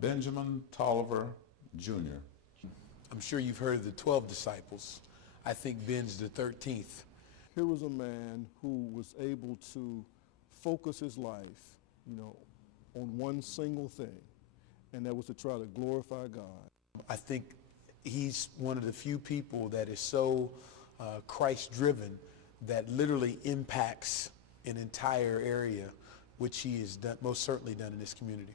Benjamin Tolliver, Jr. I'm sure you've heard of the 12 disciples. I think Ben's the 13th. Here was a man who was able to focus his life, on one single thing, and that was to try to glorify God. I think he's one of the few people that is so Christ-driven that literally impacts an entire area, which he has done, most certainly done in this community.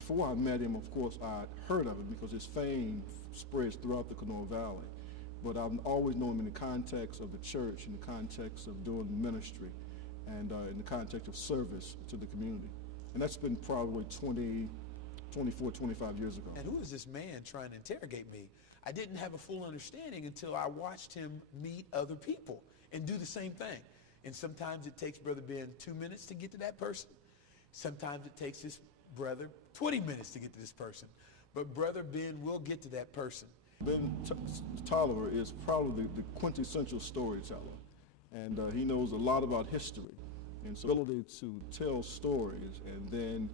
Before I met him, of course, I'd heard of him because his fame spreads throughout the Kanawha Valley. But I've always known him in the context of the church, in the context of doing ministry, and in the context of service to the community. And that's been probably 24, 25 years ago. And who is this man trying to interrogate me? I didn't have a full understanding until I watched him meet other people and do the same thing. And sometimes it takes Brother Ben 2 minutes to get to that person. Sometimes it takes his brother 20 minutes to get to this person. But Brother Ben will get to that person. Ben Tolliver is probably the quintessential storyteller. And he knows a lot about history. And so ability to tell stories and then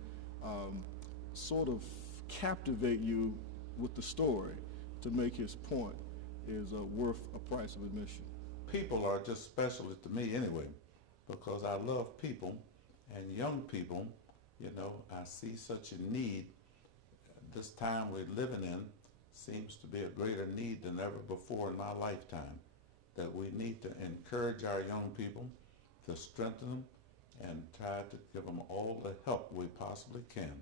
sort of captivate you with the story to make his point is worth a price of admission. People are just special to me anyway, because I love people and young people. I see such a need. This time we're living in seems to be a greater need than ever before in my lifetime, that we need to encourage our young people, to strengthen them, and try to give them all the help we possibly can.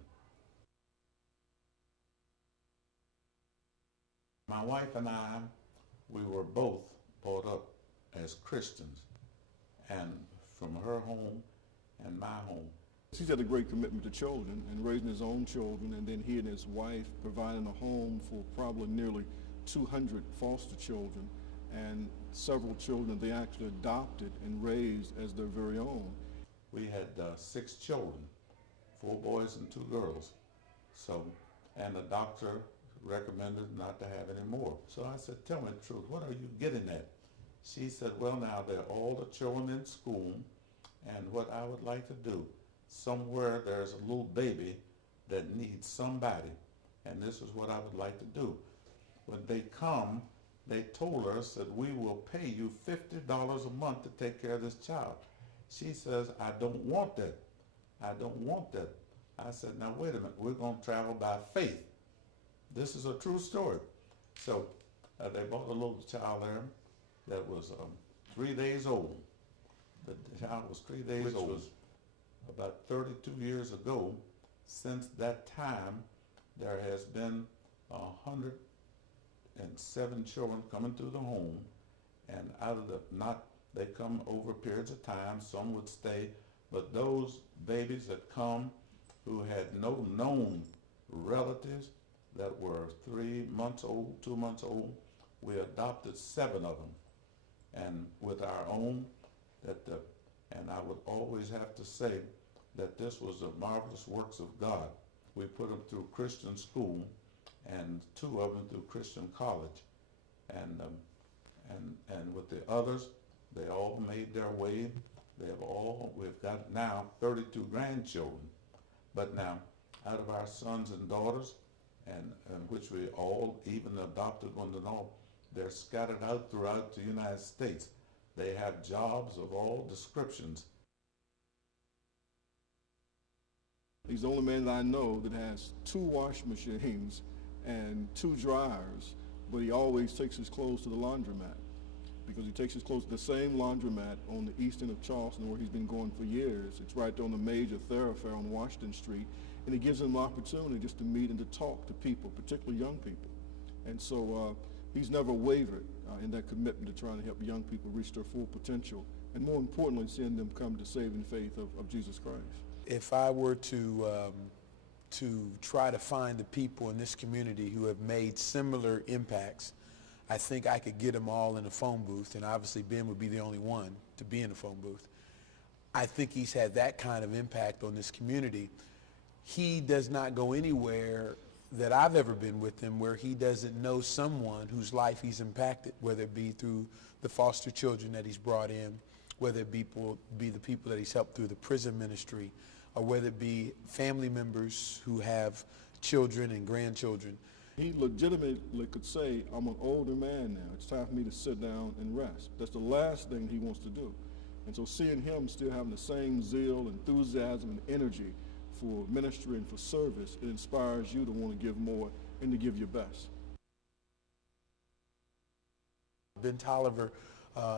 My wife and I, we were both brought up as Christians, and from her home and my home. He's had a great commitment to children and raising his own children, and then he and his wife providing a home for probably nearly 200 foster children, and several children they actually adopted and raised as their very own. We had 6 children, 4 boys and 2 girls. And the doctor recommended not to have any more. So I said, tell me the truth, what are you getting at? She said, well, now they're all the children in school, and what I would like to do, somewhere there's a little baby that needs somebody, and this is what I would like to do. When they come, they told us that we will pay you $50 a month to take care of this child. She says, I don't want that. I don't want that. I said, now wait a minute, we're going to travel by faith. This is a true story. So they brought a little child there that was 3 days old. The child was 3 days old. Which was about 32 years ago. Since that time, there has been 107 children coming through the home, and out of the, they come over periods of time, some would stay, but those babies that come who had no known relatives that were 3 months old, 2 months old, we adopted 7 of them, and with our own, and I would always have to say that this was the marvelous works of God. We put them through Christian school, and 2 of them through Christian college, and with the others, they all made their way. We've got now 32 grandchildren, but now out of our sons and daughters, and which we all, even adopted ones and all, they're scattered out throughout the United States. They have jobs of all descriptions. He's the only man that I know that has 2 washing machines and 2 dryers, but he always takes his clothes to the laundromat, because he takes his clothes to the same laundromat on the east end of Charleston where he's been going for years. It's right there on the major thoroughfare on Washington Street, and it gives him an opportunity just to meet and to talk to people, particularly young people. And so he's never wavered in that commitment to trying to help young people reach their full potential, and more importantly, seeing them come to saving faith of Jesus Christ. If I were to try to find the people in this community who have made similar impacts, I think I could get them all in a phone booth, and obviously Ben would be the only one to be in a phone booth. I think he's had that kind of impact on this community. He does not go anywhere that I've ever been with him where he doesn't know someone whose life he's impacted, whether it be through the foster children that he's brought in, whether it be the people that he's helped through the prison ministry, or whether it be family members who have children and grandchildren. He legitimately could say, I'm an older man now. It's time for me to sit down and rest. That's the last thing he wants to do. And so seeing him still having the same zeal, enthusiasm, and energy for ministry and for service, it inspires you to want to give more and to give your best. Bentoliver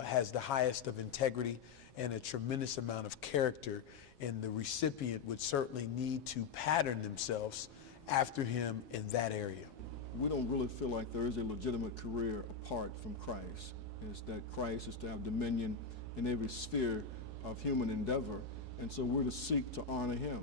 has the highest of integrity and a tremendous amount of character, and the recipient would certainly need to pattern themselves after him in that area. We don't really feel like there is a legitimate career apart from Christ. It's that Christ is to have dominion in every sphere of human endeavor, and so we're to seek to honor him.